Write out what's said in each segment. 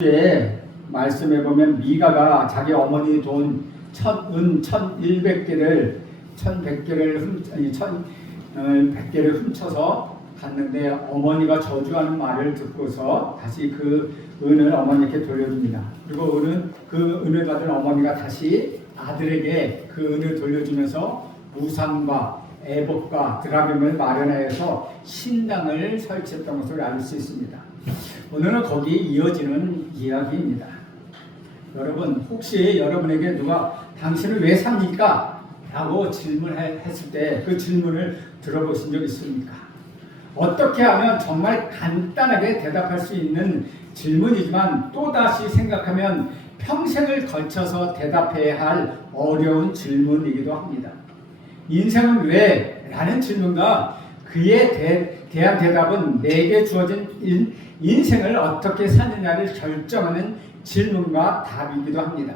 에 말씀해 보면 미가가 자기 어머니 돈 은 1100개를 100개를 훔쳐서 갔는데 어머니가 저주하는 말을 듣고서 다시 그 은을 어머니께 돌려줍니다. 그리고 그 은을 받은 어머니가 다시 아들에게 그 은을 돌려주면서 우상과 애복과 드라빔을 마련하여서 신당을 설치했던 것을 알 수 있습니다. 오늘은 거기에 이어지는 이야기입니다. 여러분, 혹시 여러분에게 누가 당신을 왜 삽니까? 라고 질문했을 때 그 질문을 들어보신 적 있습니까? 어떻게 하면 정말 간단하게 대답할 수 있는 질문이지만 또다시 생각하면 평생을 걸쳐서 대답해야 할 어려운 질문이기도 합니다. 인생은 왜? 라는 질문과 그에 대한 대답은 내게 주어진 인생을 어떻게 사느냐를 결정하는 질문과 답이기도 합니다.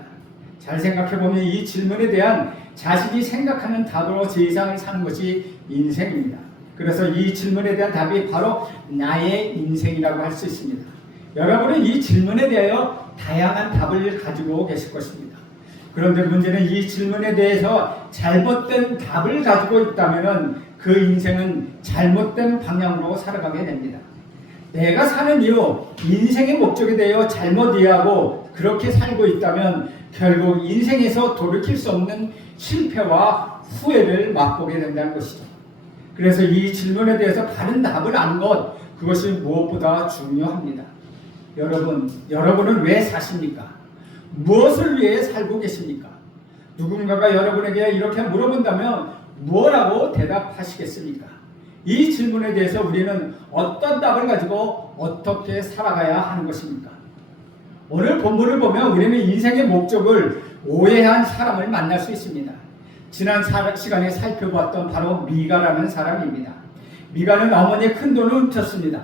잘 생각해보면 이 질문에 대한 자식이 생각하는 답으로 세상을 사는 것이 인생입니다. 그래서 이 질문에 대한 답이 바로 나의 인생이라고 할 수 있습니다. 여러분은 이 질문에 대하여 다양한 답을 가지고 계실 것입니다. 그런데 문제는 이 질문에 대해서 잘못된 답을 가지고 있다면 그 인생은 잘못된 방향으로 살아가게 됩니다. 내가 사는 이유, 인생의 목적에 대하여 잘못 이해하고 그렇게 살고 있다면 결국 인생에서 돌이킬 수 없는 실패와 후회를 맛보게 된다는 것이죠. 그래서 이 질문에 대해서 바른 답을 아는 것, 그것이 무엇보다 중요합니다. 여러분은 왜 사십니까? 무엇을 위해 살고 계십니까? 누군가가 여러분에게 이렇게 물어본다면 뭐라고 대답하시겠습니까? 이 질문에 대해서 우리는 어떤 답을 가지고 어떻게 살아가야 하는 것입니까? 오늘 본문을 보면 우리는 인생의 목적을 오해한 사람을 만날 수 있습니다. 지난 시간에 살펴봤던 바로 미가라는 사람입니다. 미가는 어머니의 큰 돈을 훔쳤습니다.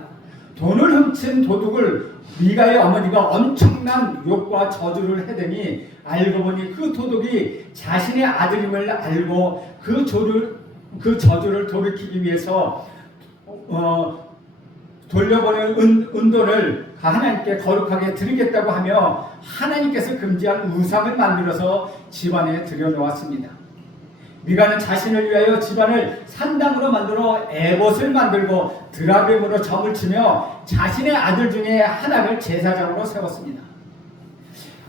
돈을 훔친 도둑을 미가의 어머니가 엄청난 욕과 저주를 해대니 알고 보니 그 도둑이 자신의 아들임을 알고 그 저주를 돌이키기 위해서 돌려보낸 은돈을 하나님께 거룩하게 드리겠다고 하며 하나님께서 금지한 우상을 만들어서 집안에 들여놓았습니다. 미가는 자신을 위하여 집안을 산당으로 만들어 에봇을 만들고 드라빔으로 점을 치며 자신의 아들 중에 하나를 제사장으로 세웠습니다.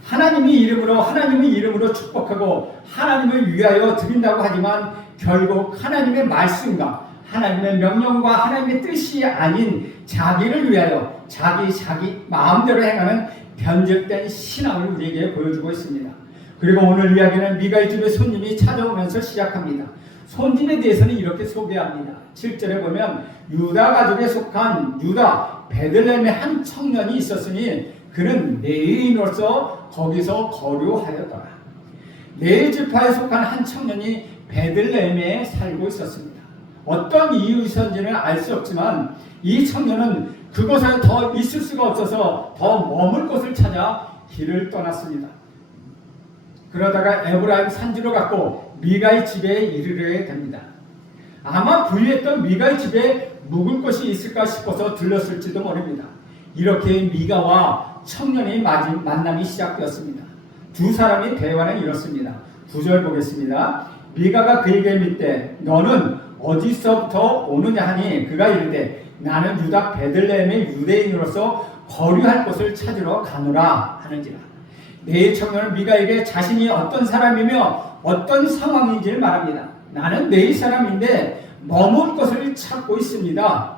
하나님의 이름으로 축복하고 하나님을 위하여 드린다고 하지만 결국 하나님의 말씀과 하나님의 명령과 하나님의 뜻이 아닌 자기를 위하여 자기 마음대로 행하는 변질된 신앙을 우리에게 보여주고 있습니다. 그리고 오늘 이야기는 미가의 집에 손님이 찾아오면서 시작합니다. 손님에 대해서는 이렇게 소개합니다. 7절에 보면 유다 가족에 속한 유다 베들레헴의 한 청년이 있었으니 그는 레위인으로서 거기서 거류하였더라. 레위 지파에 속한 한 청년이 베들레헴에 살고 있었습니다. 어떤 이유이선지는 알 수 없지만 이 청년은 그곳에 더 있을 수가 없어서 더 머물 곳을 찾아 길을 떠났습니다. 그러다가 에브라임 산지로 갔고 미가의 집에 이르게 됩니다. 아마 부유했던 미가의 집에 묵을 곳이 있을까 싶어서 들렀을지도 모릅니다. 이렇게 미가와 청년의 만남이 시작되었습니다. 두 사람의 대화는 이렇습니다. 9절 보겠습니다. 미가가 그에게 묻되 너는 어디서부터 오느냐 하니 그가 이르되 나는 유다 베들레헴의 유대인으로서 거류할 곳을 찾으러 가노라 하는지라. 네 청년은 미가에게 자신이 어떤 사람이며 어떤 상황인지를 말합니다. 나는 네 사람인데 머물 곳을 찾고 있습니다.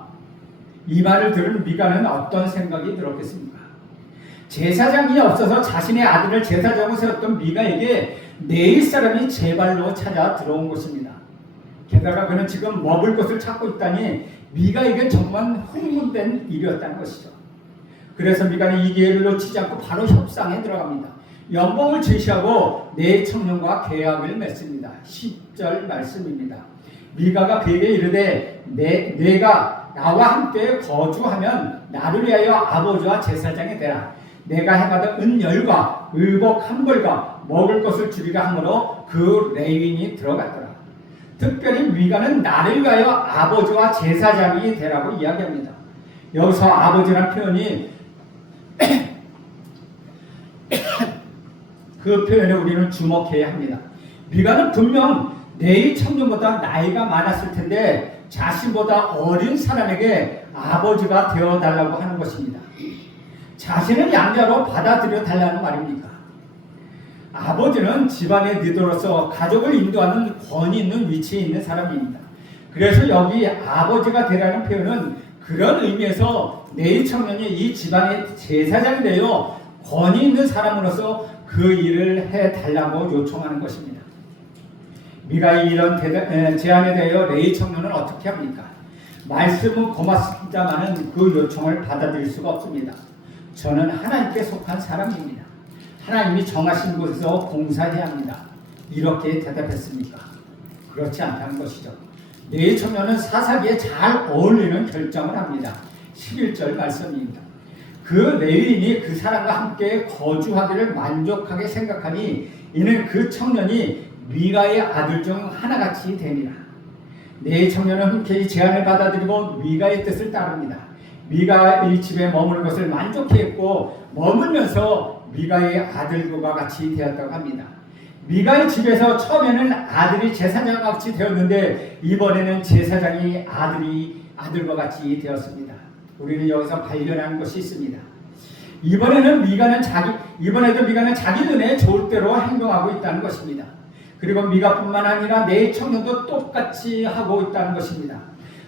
이 말을 들은 미가는 어떤 생각이 들었겠습니까? 제사장이 없어서 자신의 아들을 제사장으로 세웠던 미가에게 네 사람이 제발로 찾아 들어온 것입니다. 게다가 그는 지금 머물 곳을 찾고 있다니 미가에게 정말 흥분된 일이었다는 것이죠. 그래서 미가는 이 기회를 놓치지 않고 바로 협상에 들어갑니다. 연봉을 제시하고 네 청년과 계약을 맺습니다. 10절 말씀입니다. 미가가 그에게 이르되 내가 나와 함께 거주하면 나를 위하여 아버지와 제사장이 되라. 내가 행하던 은열과 의복 한 벌과 먹을 것을 주리라 하므로 그 레위인이 들어갔더라. 특별히 미가는 나를 위하여 아버지와 제사장이 되라고 이야기합니다. 여기서 아버지란 표현이 그 표현에 우리는 주목해야 합니다. 미가는 분명 네이 청년보다 나이가 많았을 텐데 자신보다 어린 사람에게 아버지가 되어달라고 하는 것입니다. 자신을 양자로 받아들여 달라는 말입니까? 아버지는 집안의 리더로서 가족을 인도하는 권위 있는 위치에 있는 사람입니다. 그래서 여기 아버지가 되라는 표현은 그런 의미에서 네이 청년이 이 집안의 제사장이 되어 권위 있는 사람으로서 그 일을 해달라고 요청하는 것입니다. 미가의 이런 제안에 대하여 네이 청년은 어떻게 합니까? 말씀은 고맙습니다마는 그 요청을 받아들일 수가 없습니다. 저는 하나님께 속한 사람입니다. 하나님이 정하신 곳에서 봉사해야 합니다. 이렇게 대답했습니까? 그렇지 않다는 것이죠. 네이 청년은 사사기에 잘 어울리는 결정을 합니다. 11절 말씀입니다. 그 레위인이 그 사람과 함께 거주하기를 만족하게 생각하니 이는 그 청년이 미가의 아들 중 하나같이 되니라. 네이 청년은 흔쾌히 제안을 받아들이고 미가의 뜻을 따릅니다. 미가의 집에 머무는 것을 만족해했고 머물면서 미가의 아들과 같이 되었다고 합니다. 미가의 집에서 처음에는 아들이 제사장과 같이 되었는데 이번에는 제사장이 아들과 같이 되었습니다. 우리는 여기서 발견하는 것이 있습니다. 이번에도 미가는 자기 눈에 좋을 대로 행동하고 있다는 것입니다. 그리고 미가뿐만 아니라 네이 청년도 똑같이 하고 있다는 것입니다.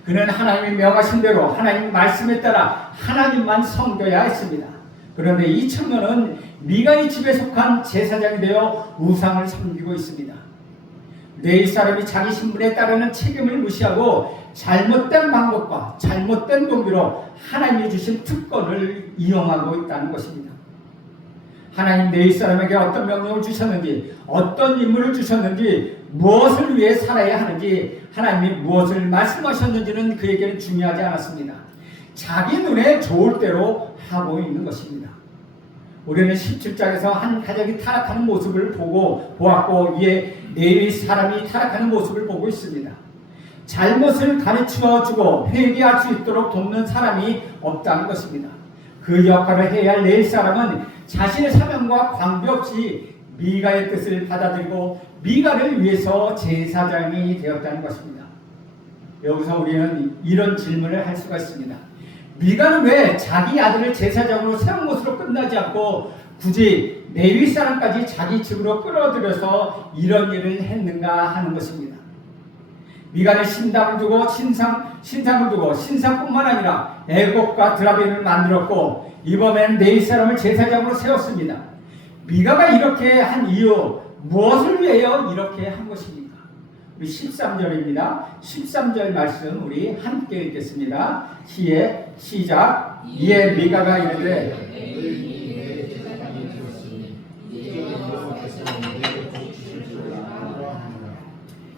그는 하나님이 명하신 대로 하나님 말씀에 따라 하나님만 섬겨야 했습니다. 그런데 이 청년은 미가의 집에 속한 제사장이 되어 우상을 섬기고 있습니다. 네이 사람이 자기 신분에 따르는 책임을 무시하고 잘못된 방법과 잘못된 동기로 하나님이 주신 특권을 이용하고 있다는 것입니다. 하나님 네이 사람에게 어떤 명령을 주셨는지, 어떤 임무를 주셨는지, 무엇을 위해 살아야 하는지, 하나님이 무엇을 말씀하셨는지는 그에게는 중요하지 않았습니다. 자기 눈에 좋을 대로 하고 있는 것입니다. 우리는 17장에서 한 가족이 타락하는 모습을 보았고 이에 네이 사람이 타락하는 모습을 보고 있습니다. 잘못을 가르쳐주고 회개할 수 있도록 돕는 사람이 없다는 것입니다. 그 역할을 해야 할 네이 사람은 자신의 사명과 관계없이 미가의 뜻을 받아들이고 미가를 위해서 제사장이 되었다는 것입니다. 여기서 우리는 이런 질문을 할 수가 있습니다. 미가는 왜 자기 아들을 제사장으로 세운 것으로 끝나지 않고 굳이 레위 사람까지 자기 집으로 끌어들여서 이런 일을 했는가 하는 것입니다. 미가는 신상을 두고 신상뿐만 아니라 애곡과 드라비를 만들었고 이번에는 네이 사람을 제사장으로 세웠습니다. 미가가 이렇게 한 이유, 무엇을 위하여 이렇게 한 것입니까? 우리 13절입니다. 13절 말씀 우리 함께 읽겠습니다. 시작. 이에 미가가 이르되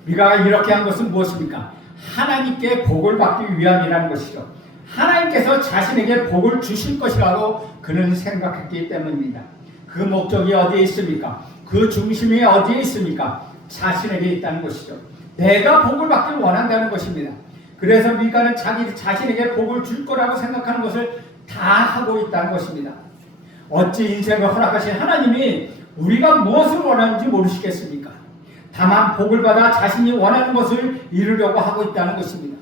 미가가 이렇게 한 것은 무엇입니까? 하나님께 복을 받기 위함이라는 것이죠. 하나님께서 자신에게 복을 주실 것이라고 그는 생각했기 때문입니다. 그 목적이 어디에 있습니까? 그 중심이 어디에 있습니까? 자신에게 있다는 것이죠. 내가 복을 받길 원한다는 것입니다. 그래서 미가는 자신에게 복을 줄 거라고 생각하는 것을 다 하고 있다는 것입니다. 어찌 인생을 허락하신 하나님이 우리가 무엇을 원하는지 모르시겠습니까? 다만 복을 받아 자신이 원하는 것을 이루려고 하고 있다는 것입니다.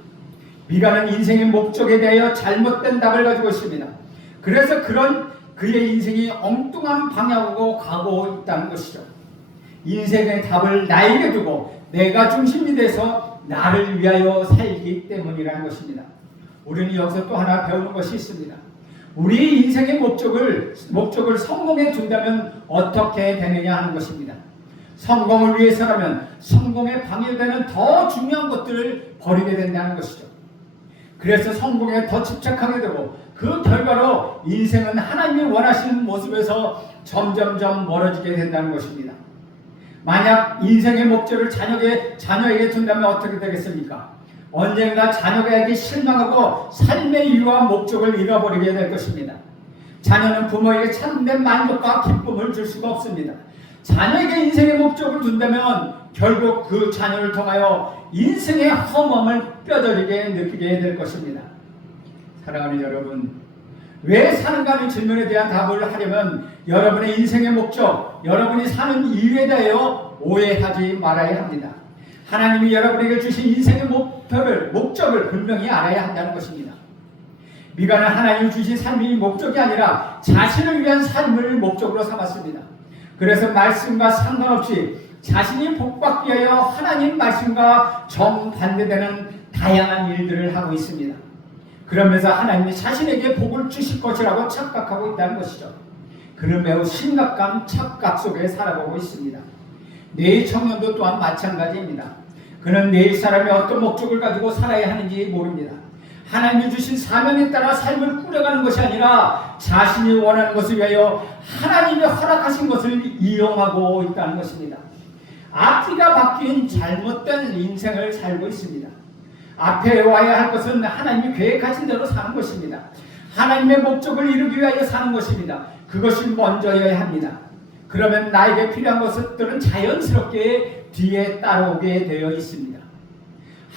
미가는 인생의 목적에 대하여 잘못된 답을 가지고 있습니다. 그래서 그의 인생이 엉뚱한 방향으로 가고 있다는 것이죠. 인생의 답을 나에게 두고 내가 중심이 돼서 나를 위하여 살기 때문이라는 것입니다. 우리는 여기서 또 하나 배우는 것이 있습니다. 우리 인생의 목적을 성공에 둔다면 어떻게 되느냐 하는 것입니다. 성공을 위해서라면 성공에 방해되는 더 중요한 것들을 버리게 된다는 것이죠. 그래서 성공에 더 집착하게 되고 그 결과로 인생은 하나님이 원하시는 모습에서 점점점 멀어지게 된다는 것입니다. 만약 인생의 목적을 자녀에게 둔다면 어떻게 되겠습니까? 언젠가 자녀에게 실망하고 삶의 이유와 목적을 잃어버리게 될 것입니다. 자녀는 부모에게 참된 만족과 기쁨을 줄 수가 없습니다. 자녀에게 인생의 목적을 둔다면 결국 그 자녀를 통하여 인생의 허무함을 뼈저리게 느끼게 될 것입니다. 사랑하는 여러분, 왜 사는가 하는 질문에 대한 답을 하려면 여러분의 인생의 목적, 여러분이 사는 이유에 대하여 오해하지 말아야 합니다. 하나님이 여러분에게 주신 인생의 목적을 분명히 알아야 한다는 것입니다. 미가는 하나님이 주신 삶이 목적이 아니라 자신을 위한 삶을 목적으로 삼았습니다. 그래서 말씀과 상관없이 자신이 복받기 위하여 하나님 말씀과 정반대되는 다양한 일들을 하고 있습니다. 그러면서 하나님이 자신에게 복을 주실 것이라고 착각하고 있다는 것이죠. 그는 매우 심각한 착각 속에 살아가고 있습니다. 내일 청년도 또한 마찬가지입니다. 그는 내일 사람이 어떤 목적을 가지고 살아야 하는지 모릅니다. 하나님이 주신 사명에 따라 삶을 꾸려가는 것이 아니라 자신이 원하는 것을 위하여 하나님이 허락하신 것을 이용하고 있다는 것입니다. 앞뒤가 바뀐 잘못된 인생을 살고 있습니다. 앞에 와야 할 것은 하나님이 계획하신 대로 사는 것입니다. 하나님의 목적을 이루기 위하여 사는 것입니다. 그것이 먼저여야 합니다. 그러면 나에게 필요한 것들은 자연스럽게 뒤에 따라오게 되어 있습니다.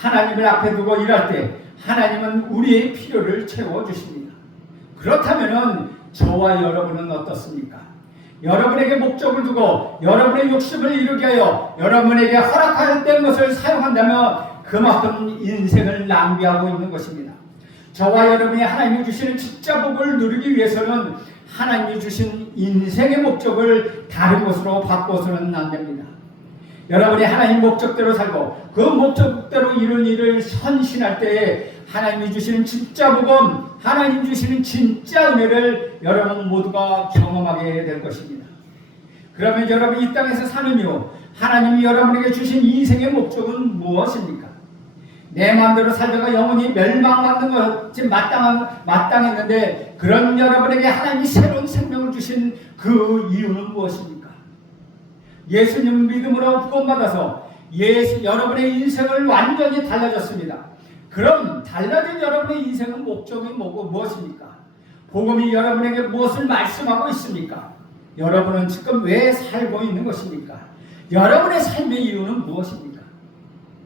하나님을 앞에 두고 일할 때 하나님은 우리의 필요를 채워주십니다. 그렇다면 저와 여러분은 어떻습니까? 여러분에게 목적을 두고 여러분의 욕심을 이루게 하여 여러분에게 허락하였던 것을 사용한다면 그만큼 인생을 낭비하고 있는 것입니다. 저와 여러분이 하나님이 주시는 진짜 복을 누리기 위해서는 하나님이 주신 인생의 목적을 다른 것으로 바꿔서는 안 됩니다. 여러분이 하나님 목적대로 살고 그 목적대로 이룬 일을 헌신할 때에 하나님이 주시는 진짜 복음, 하나님 주시는 진짜 은혜를 여러분 모두가 경험하게 될 것입니다. 그러면 여러분이 이 땅에서 사는 이유, 하나님이 여러분에게 주신 인생의 목적은 무엇입니까? 내 마음대로 살다가 영원히 멸망받는 것이 마땅했는데 그런 여러분에게 하나님이 새로운 생명을 주신 그 이유는 무엇입니까? 예수님 믿음으로 구원받아서 여러분의 인생을 완전히 달라졌습니다. 그럼 달라진 여러분의 인생은 목적이 무엇입니까? 복음이 여러분에게 무엇을 말씀하고 있습니까? 여러분은 지금 왜 살고 있는 것입니까? 여러분의 삶의 이유는 무엇입니까?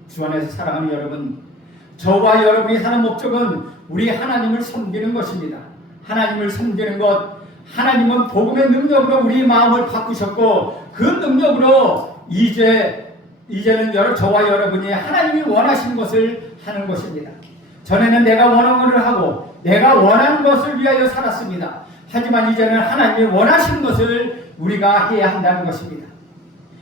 주 안에서 사랑하는 여러분, 저와 여러분이 사는 목적은 우리 하나님을 섬기는 것입니다. 하나님을 섬기는 것, 하나님은 복음의 능력으로 우리 마음을 바꾸셨고 그 능력으로 이제는 저와 여러분이 하나님이 원하시는 것을 하는 것입니다. 전에는 내가 원하는 것을 하고 내가 원하는 것을 위하여 살았습니다. 하지만 이제는 하나님이 원하시는 것을 우리가 해야 한다는 것입니다.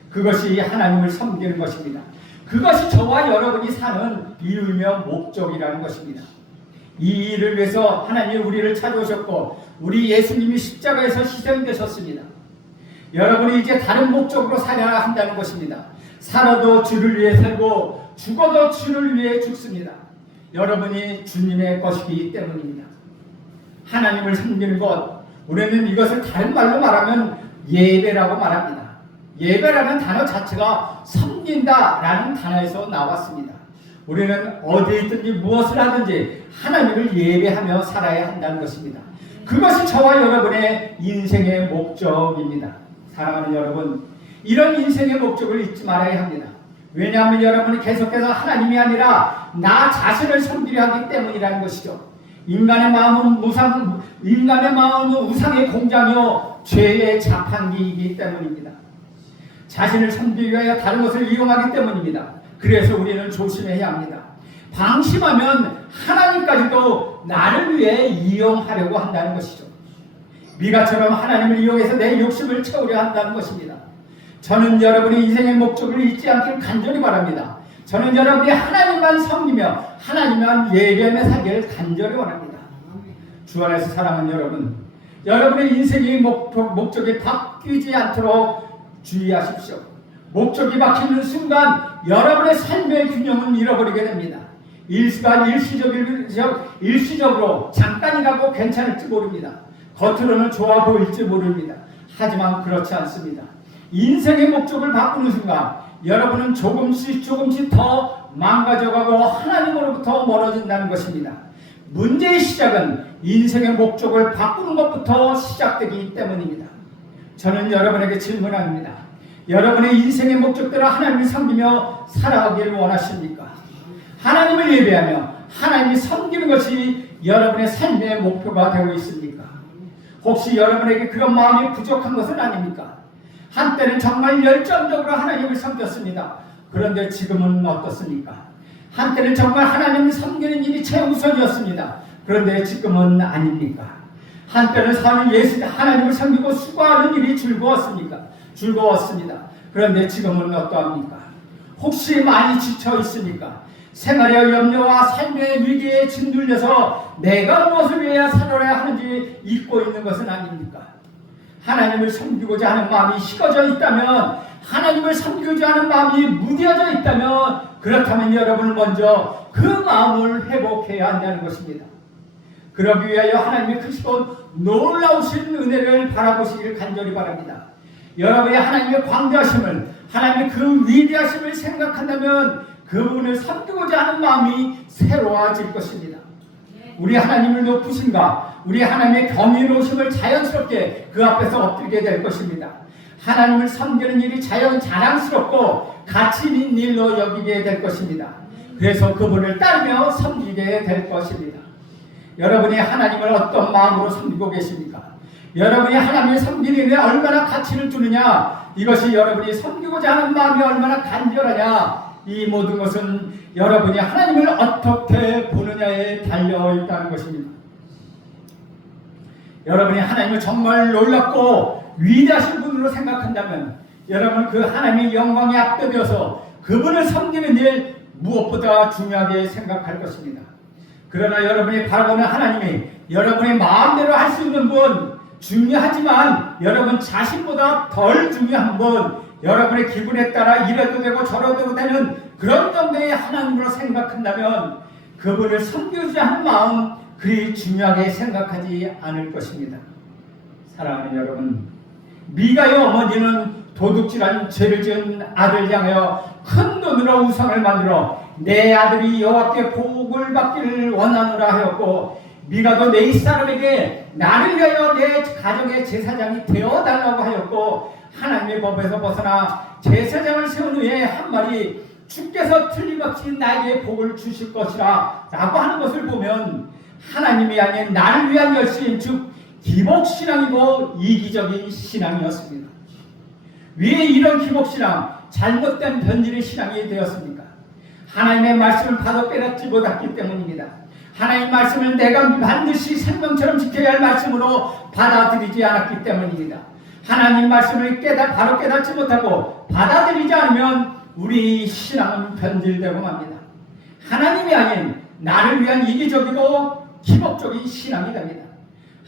그것이 하나님을 섬기는 것입니다. 그것이 저와 여러분이 사는 이유이며 목적이라는 것입니다. 이 일을 위해서 하나님이 우리를 찾아오셨고 우리 예수님이 십자가에서 희생되셨습니다. 여러분이 이제 다른 목적으로 살아야 한다는 것입니다. 살아도 주를 위해 살고 죽어도 주를 위해 죽습니다. 여러분이 주님의 것이기 때문입니다. 하나님을 섬기는 것, 우리는 이것을 다른 말로 말하면 예배라고 말합니다. 예배라는 단어 자체가 섬긴다라는 단어에서 나왔습니다. 우리는 어디에 있든지 무엇을 하든지 하나님을 예배하며 살아야 한다는 것입니다. 그것이 저와 여러분의 인생의 목적입니다. 사랑하는 여러분, 이런 인생의 목적을 잊지 말아야 합니다. 왜냐하면 여러분이 계속해서 하나님이 아니라 나 자신을 섬기려 하기 때문이라는 것이죠. 인간의 마음은 우상의 공장이요 죄의 자판기이기 때문입니다. 자신을 섬기기 위하여 다른 것을 이용하기 때문입니다. 그래서 우리는 조심해야 합니다. 방심하면 하나님까지도 나를 위해 이용하려고 한다는 것이죠. 미가처럼 하나님을 이용해서 내 욕심을 채우려 한다는 것입니다. 저는 여러분의 인생의 목적을 잊지 않길 간절히 바랍니다. 저는 여러분이 하나님만 섬기며 하나님만 예배하며 살기를 간절히 원합니다. 주 안에서 사랑하는 여러분, 여러분의 인생의 목적이 바뀌지 않도록 주의하십시오. 목적이 바뀌는 순간 여러분의 삶의 균형은 잃어버리게 됩니다. 일시적으로 잠깐이라고 괜찮을지 모릅니다. 겉으로는 좋아 보일지 모릅니다. 하지만 그렇지 않습니다. 인생의 목적을 바꾸는 순간 여러분은 조금씩 더 망가져가고 하나님으로부터 멀어진다는 것입니다. 문제의 시작은 인생의 목적을 바꾸는 것부터 시작되기 때문입니다. 저는 여러분에게 질문합니다. 여러분의 인생의 목적대로 하나님을 섬기며 살아가기를 원하십니까? 하나님을 예배하며 하나님을 섬기는 것이 여러분의 삶의 목표가 되고 있습니까? 혹시 여러분에게 그런 마음이 부족한 것은 아닙니까? 한때는 정말 열정적으로 하나님을 섬겼습니다. 그런데 지금은 어떻습니까? 한때는 정말 하나님을 섬기는 일이 최우선이었습니다. 그런데 지금은 아닙니까? 한때는 하나님을 섬기고 수고하는 일이 즐거웠습니다. 그런데 지금은 어떠합니까? 혹시 많이 지쳐 있습니까? 생활의 염려와 삶의 위기에 짓눌려서 내가 무엇을 위해 살아야 하는지 잊고 있는 것은 아닙니까? 하나님을 섬기고자 하는 마음이 식어져 있다면, 하나님을 섬기고자 하는 마음이 무뎌져 있다면, 그렇다면 여러분은 먼저 그 마음을 회복해야 한다는 것입니다. 그러기 위하여 하나님의 크시고 놀라우신 은혜를 바라보시기를 간절히 바랍니다. 여러분이 하나님의 광대하심을, 하나님의 그 위대하심을 생각한다면 그분을 섬기고자 하는 마음이 새로워질 것입니다. 우리 하나님을 높으신가, 우리 하나님의 경이로우심을 자연스럽게 그 앞에서 엎드리게 될 것입니다. 하나님을 섬기는 일이 자랑스럽고 가치 있는 일로 여기게 될 것입니다. 그래서 그분을 따르며 섬기게 될 것입니다. 여러분이 하나님을 어떤 마음으로 섬기고 계십니까? 여러분이 하나님을 섬기는 일에 얼마나 가치를 두느냐, 이것이 여러분이 섬기고자 하는 마음이 얼마나 간절하냐, 이 모든 것은 여러분이 하나님을 어떻게 보느냐에 달려있다는 것입니다. 여러분이 하나님을 정말 놀랍고 위대하신 분으로 생각한다면 여러분 그 하나님의 영광에 앞서서 그분을 섬기는 일 무엇보다 중요하게 생각할 것입니다. 그러나 여러분이 바라보는 하나님이 여러분의 마음대로 할 수 있는 분, 중요하지만 여러분 자신보다 덜 중요한 분, 여러분의 기분에 따라 이래도 되고 저래도 되는 그런 정도의 하나님으로 생각한다면 그분을 섬기고자 하는 마음 그리 중요하게 생각하지 않을 것입니다. 사랑하는 여러분, 미가의 어머니는 도둑질한 죄를 지은 아들을 향하여 큰 돈으로 우상을 만들어 내 아들이 여호와께 복을 받기를 원하노라 하였고, 미가도 내 사람에게 나를 위하여 내 가정의 제사장이 되어달라고 하였고, 하나님의 법에서 벗어나 제사장을 세운 후에 한 말이 주께서 틀림없이 나에게 복을 주실 것이라 라고 하는 것을 보면 하나님이 아닌 나를 위한 열심, 즉 기복신앙이고 이기적인 신앙이었습니다. 왜 이런 기복신앙, 잘못된 변질의 신앙이 되었습니까? 하나님의 말씀을 봐도 깨닫지 못했기 때문입니다. 하나님의 말씀을 내가 반드시 생명처럼 지켜야 할 말씀으로 받아들이지 않았기 때문입니다. 하나님 말씀을 바로 깨닫지 못하고 받아들이지 않으면 우리 신앙은 변질되고 맙니다. 하나님이 아닌 나를 위한 이기적이고 기복적인 신앙이 됩니다.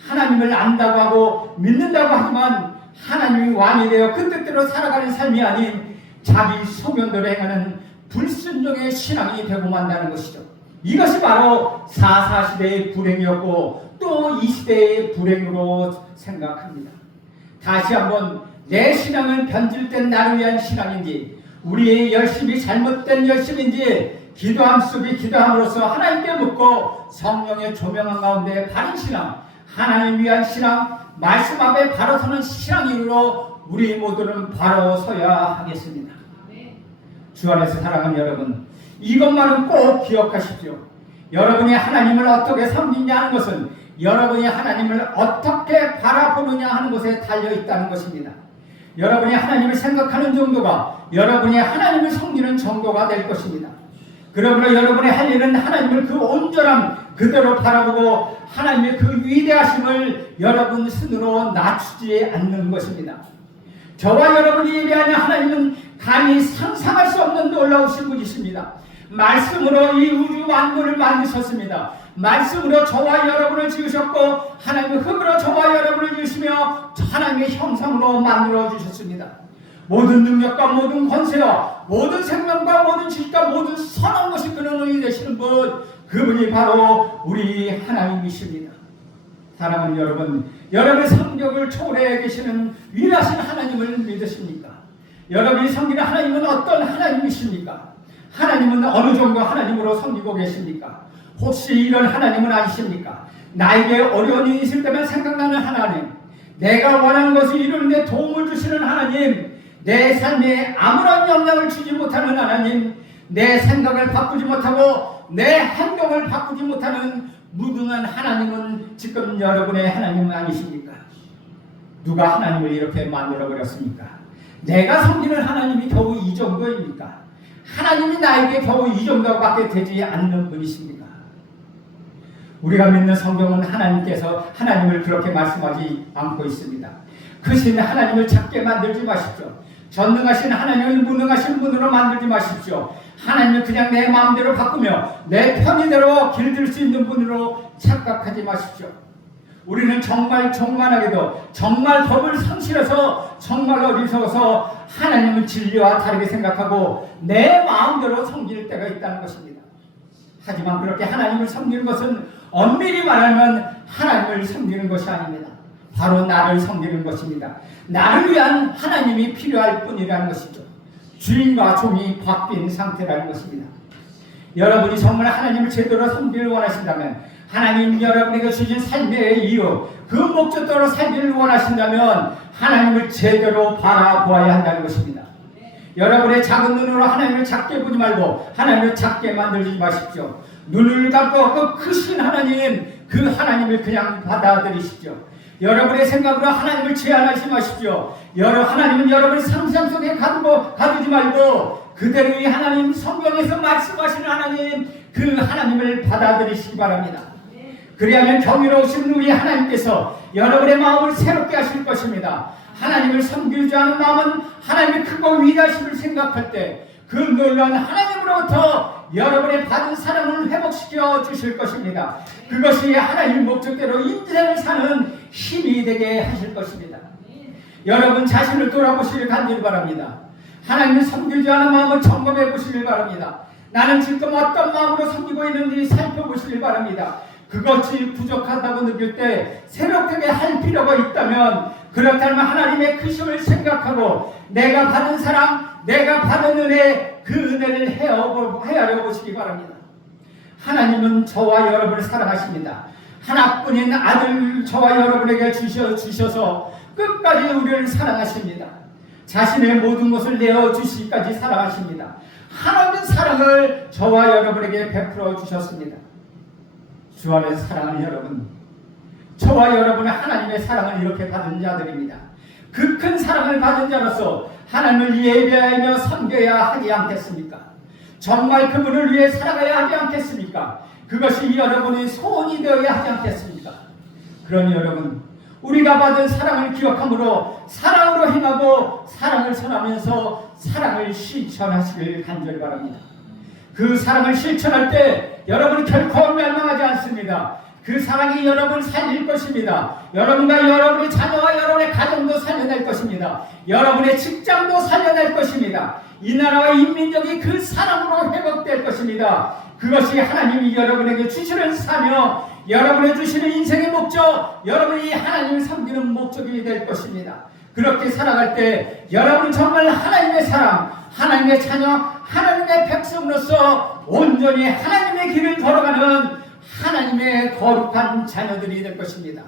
하나님을 안다고 하고 믿는다고 하지만 하나님이 왕이 되어 그 뜻대로 살아가는 삶이 아닌 자기 소견대로 행하는 불순종의 신앙이 되고 만다는 것이죠. 이것이 바로 4.4 시대의 불행이었고 또 이 시대의 불행으로 생각합니다. 다시 한번 내 신앙은 변질된 나를 위한 신앙인지, 우리의 열심이 잘못된 열심인지 기도함 속에 기도함으로써 하나님께 묻고 성령의 조명한 가운데 바른 신앙, 하나님 위한 신앙, 말씀 앞에 바로 서는 신앙인으로 우리 모두는 바로 서야 하겠습니다. 주 안에서 사랑하는 여러분, 이것만은 꼭 기억하십시오. 여러분이 하나님을 어떻게 섬기냐 하는 것은 여러분이 하나님을 어떻게 바라보느냐 하는 것에 달려있다는 것입니다. 여러분이 하나님을 생각하는 정도가 여러분이 하나님을 섬기는 정도가 될 것입니다. 그러므로 여러분의 할 일은 하나님을 그 온전함 그대로 바라보고 하나님의 그 위대하심을 여러분 스스로 낮추지 않는 것입니다. 저와 여러분이 예배하는 하나님은 감히 상상할 수 없는 놀라우신 분이십니다. 말씀으로 이 우주 만물을 만드셨습니다. 말씀으로 저와 여러분을 지으셨고 하나님은 흙으로 저와 여러분을 지으시며 하나님의 형상으로 만들어 주셨습니다. 모든 능력과 모든 권세와 모든 생명과 모든 지식과 모든 선한 것이 근원이 되시는 분, 그분이 바로 우리 하나님이십니다. 사랑하는 여러분, 여러분의 성격을 초월해 계시는 위대하신 하나님을 믿으십니까? 여러분이 섬기는 하나님은 어떤 하나님이십니까? 하나님은 어느 정도 하나님으로 섬기고 계십니까? 혹시 이런 하나님은 아니십니까? 나에게 어려운 일이 있을 때만 생각나는 하나님, 내가 원하는 것을 이루는데 도움을 주시는 하나님, 내 삶에 아무런 영향을 주지 못하는 하나님, 내 생각을 바꾸지 못하고 내 행동을 바꾸지 못하는 무능한 하나님은 지금 여러분의 하나님은 아니십니까? 누가 하나님을 이렇게 만들어버렸습니까? 내가 섬기는 하나님이 겨우 이 정도입니까? 하나님이 나에게 겨우 이 정도밖에 되지 않는 분이십니까? 우리가 믿는 성경은 하나님께서 하나님을 그렇게 말씀하지 않고 있습니다. 크신 하나님을 작게 만들지 마십시오. 전능하신 하나님을 무능하신 분으로 만들지 마십시오. 하나님을 그냥 내 마음대로 바꾸며 내 편의대로 길들 수 있는 분으로 착각하지 마십시오. 우리는 정말 정만하게도 정말 법을 상실해서 정말 어리석어서 하나님은 진리와 다르게 생각하고 내 마음대로 섬길 때가 있다는 것입니다. 하지만 그렇게 하나님을 섬기는 것은 엄밀히 말하면 하나님을 섬기는 것이 아닙니다. 바로 나를 섬기는 것입니다. 나를 위한 하나님이 필요할 뿐이라는 것이죠. 주인과 종이 바뀐 상태라는 것입니다. 여러분이 정말 하나님을 제대로 섬기를 원하신다면, 하나님 여러분에게 주신 삶의 이유, 그 목적대로 살기를 원하신다면 하나님을 제대로 바라보아야 한다는 것입니다. 여러분의 작은 눈으로 하나님을 작게 보지 말고 하나님을 작게 만들지 마십시오. 눈을 감고 그 크신 하나님, 그 하나님을 그냥 받아들이십시오. 여러분의 생각으로 하나님을 제한하지 마십시오. 하나님은 여러분의 상상 속에 가두지 말고 그대로 이 하나님, 성경에서 말씀하시는 하나님, 그 하나님을 받아들이시기 바랍니다. 그리하면 경이로우신 우리 하나님께서 여러분의 마음을 새롭게 하실 것입니다. 하나님을 섬기지 않은 마음은 하나님의 크고 위대하심을 생각할 때 그 놀라운 하나님으로부터 여러분의 받은 사랑을 회복시켜 주실 것입니다. 그것이 하나님 목적대로 인생을 사는 힘이 되게 하실 것입니다. 여러분 자신을 돌아보시길 간절히 바랍니다. 하나님을 섬기지 않은 마음을 점검해 보시길 바랍니다. 나는 지금 어떤 마음으로 섬기고 있는지 살펴보시길 바랍니다. 그것이 부족하다고 느낄 때 새롭게 할 필요가 있다면, 그렇다면 하나님의 크심을 생각하고 내가 받은 사랑, 내가 받은 은혜, 그 은혜를 헤아려 보시기 바랍니다. 하나님은 저와 여러분을 사랑하십니다. 하나뿐인 아들 저와 여러분에게 주셔서 끝까지 우리를 사랑하십니다. 자신의 모든 것을 내어주시기까지 사랑하십니다. 하나님의 사랑을 저와 여러분에게 베풀어 주셨습니다. 주 안에서 사랑하는 여러분, 저와 여러분은 하나님의 사랑을 이렇게 받은 자들입니다. 그 큰 사랑을 받은 자로서 하나님을 예배하며 섬겨야 하지 않겠습니까? 정말 그분을 위해 살아가야 하지 않겠습니까? 그것이 여러분의 소원이 되어야 하지 않겠습니까? 그러니 여러분, 우리가 받은 사랑을 기억함으로 사랑으로 행하고 사랑을 전하면서 사랑을 실천하시길 간절히 바랍니다. 그 사랑을 실천할 때 여러분은 결코 멸망하지 않습니다. 그 사랑이 여러분을 살릴 것입니다. 여러분과 여러분의 자녀와 여러분의 가정도 살려낼 것입니다. 여러분의 직장도 살려낼 것입니다. 이 나라와 인민족이 그 사랑으로 회복될 것입니다. 그것이 하나님이 여러분에게 주시는 사명, 여러분의 주시는 인생의 목적, 여러분이 하나님을 섬기는 목적이 될 것입니다. 그렇게 살아갈 때 여러분은 정말 하나님의 사람, 하나님의 자녀, 하나님의 백성으로서 온전히 하나님의 길을 걸어가는 하나님의 거룩한 자녀들이 될 것입니다.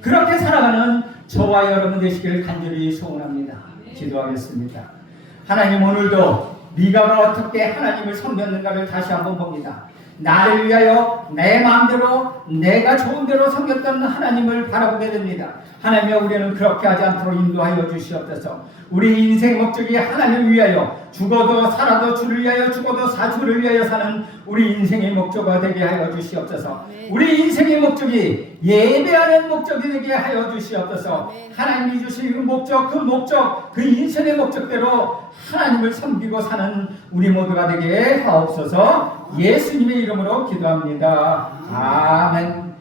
그렇게 살아가는 저와 여러분 되시기를 간절히 소원합니다. 기도하겠습니다. 하나님, 오늘도 미가가 어떻게 하나님을 섬겼는가를 다시 한번 봅니다. 나를 위하여 내 마음대로 내가 좋은 대로 섬겼던 하나님을 바라보게 됩니다. 하나님여, 우리는 그렇게 하지 않도록 인도하여 주시옵소서. 우리 인생의 목적이 하나님을 위하여, 죽어도 살아도 주를 위하여, 죽어도 주를 위하여 사는 우리 인생의 목적이 되게 하여 주시옵소서. 우리 인생의 목적이 예배하는 목적이 되게 하여 주시옵소서. 하나님이 주신 그 목적, 그 인생의 목적대로 하나님을 섬기고 사는 우리 모두가 되게 하옵소서. 예수님의 이름으로 기도합니다. 아멘.